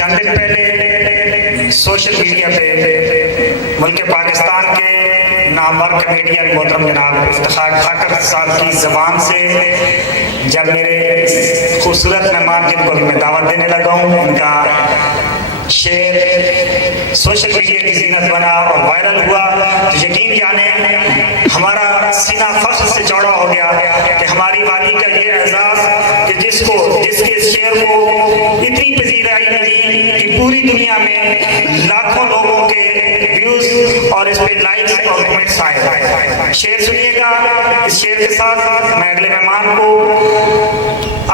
चंद दिन पहले social media पे मुल्क पाकिस्तान के नामवर कमेडियन मोहतरम जनाब इफ्तिखार खाकर साहब की ज़बान से जब मेरे खूबसूरत मेहमान जिनको भी मैं दावत देने लगा हूँ, उनका शेर सोशल मीडिया की जीनत बना और वायरल हुआ, तो यकीन जाने हमारा सीना फख्र से चौड़ा हो गया कि हमारी वादी का ये एजाज़ कि जिसके शेर को इतनी पजीराई मिली कि पूरी दुनिया में लाखों लोगों के व्यूज और इस पे लाइक्स और कमेंट्स आए। शेर सुनिएगा। इस शेर के साथ मैं अगले मेहमान को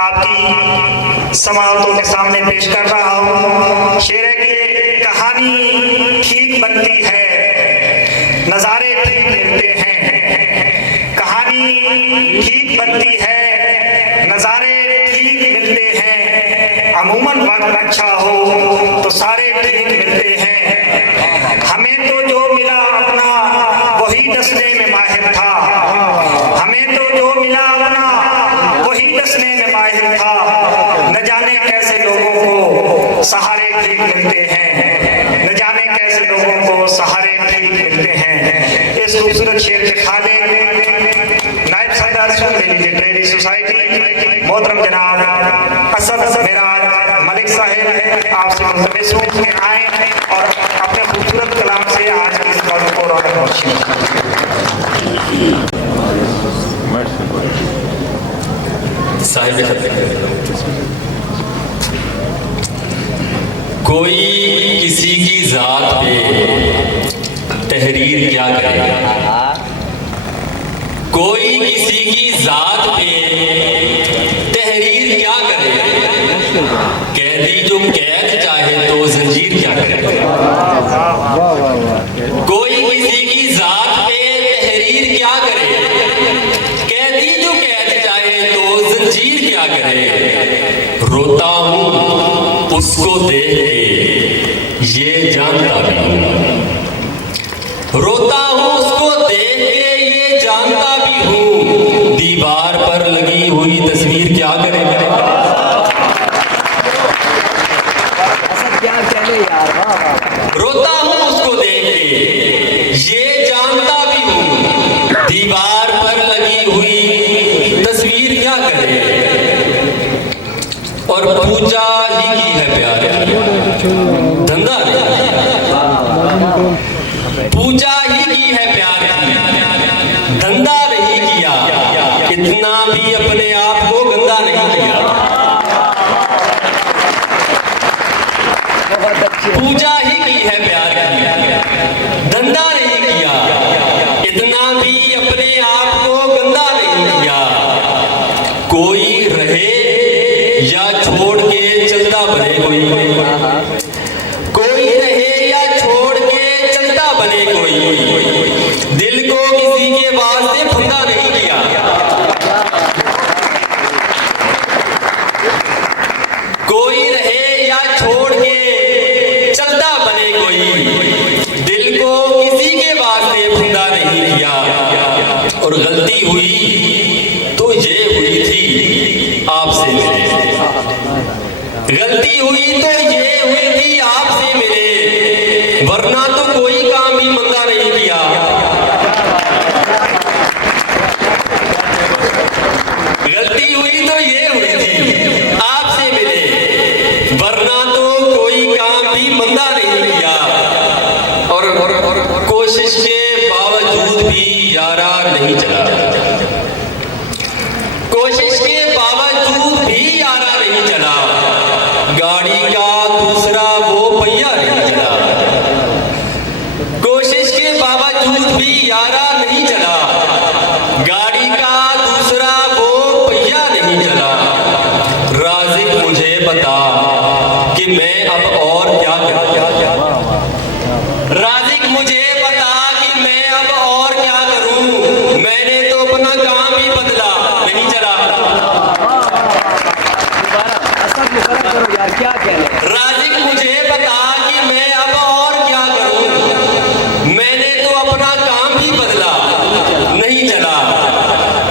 आपकी समाअतों के सामने पेश कर रहा हूँ। शेर है कि कहानी ठीक बनती है, नज़ारे ठीक मिलते हैं। कहानी ठीक बनती है, नज़ारे ठीक मिलते हैं। अमूमन वक्त अच्छा हो तो सारे ठीक मिलते हैं। हमें तो जो मिला अपना वही डसने में माहिर था। हमें तो जो मिला अपना वही डसने में माहिर था। न जाने कैसे लोगों को सहारे ठीक मिलते हैं। न जाने कैसे लोगों को सहारे ठीक मिलते हैं। इस खूबसूरत शेर के खाले नायब सदर सुंदरी लिटरेरी सोसाइटी मोहतरम जनाब असद मिराज मलिक साहिब आपसे मुल्तमिस हूँ कि आए और अपने खूबसूरत कलाम से आज की इस मौजूद को रौनक बख्शें। कोई किसी की जात पे तहरीर क्या करे, कोई किसी की जात पे तहरीर क्या करे। कैदी जो कैद चाहे तो जंजीर क्या करे। कोई किसी की जात पे तहरीर क्या करे, कैदी जो कैद चाहे तो जंजीर क्या करे। रोता हूँ उसको देख के ये जानता भी हूँ, रोता हूँ उसको देख के ये जानता भी हूँ। दीवार पर लगी हुई तस्वीर क्या करे। रोता हूँ उसको देख के ये जानता भी हूँ। दीवार पर लगी हुई तस्वीर क्या करे। और पूजा ही की है प्यारे, धंधा नहीं। पूजा ही की है प्यारे, धंधा नहीं किया। इतना भी अपने आप को गंदा नहीं किया। पूजा ही की है प्यारे, धंधा नहीं किया। इतना भी अपने आप को गंदा नहीं किया। कोई रहे या छोड़ के चलता बने, कोई रहे या छोड़ के चलता बने। कोई दिल को किसी के वास्ते फंदा नहीं किया। कोई रहे या छोड़ के चलता बने। कोई दिल को किसी के वास्ते फंदा नहीं किया। और गलती हुई तो ये हुई थी आपसे मिले, गलती हुई तो ये हुई थी आपसे मिले। वरना तो कोई काम भी मंदा नहीं किया। गलती हुई तो ये हुई थी आपसे मिले, वरना तो कोई काम भी मंदा नहीं किया। और कोशिश के बावजूद भी यारा नहीं चला। कोशिश के बावजूद भी यारा नहीं चला। गाड़ी का दूसरा वो पहिया नहीं चला। कोशिश के बावजूद भी यारा नहीं चला। गाड़ी का दूसरा वो पहिया नहीं चला। राज़िक मुझे बता कि मैं अब और क्या करूं। राज़िक मुझे बता कि मैं अब और क्या करूं। मैंने तो अपना काम ही बदला, नहीं चला। राज़िक मुझे बता कि मैं अब और क्या करूं। मैंने तो अपना काम ही बदला, नहीं चला।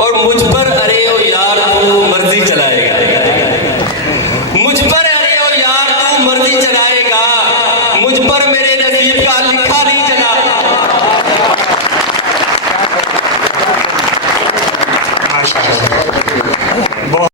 और मुझ पर अरे ओ यार तू मर्जी चलाएगा। मुझ पर अरे ओ यार तू मर्जी चलाएगा, मुझ पर मेरे नसीब का लिखा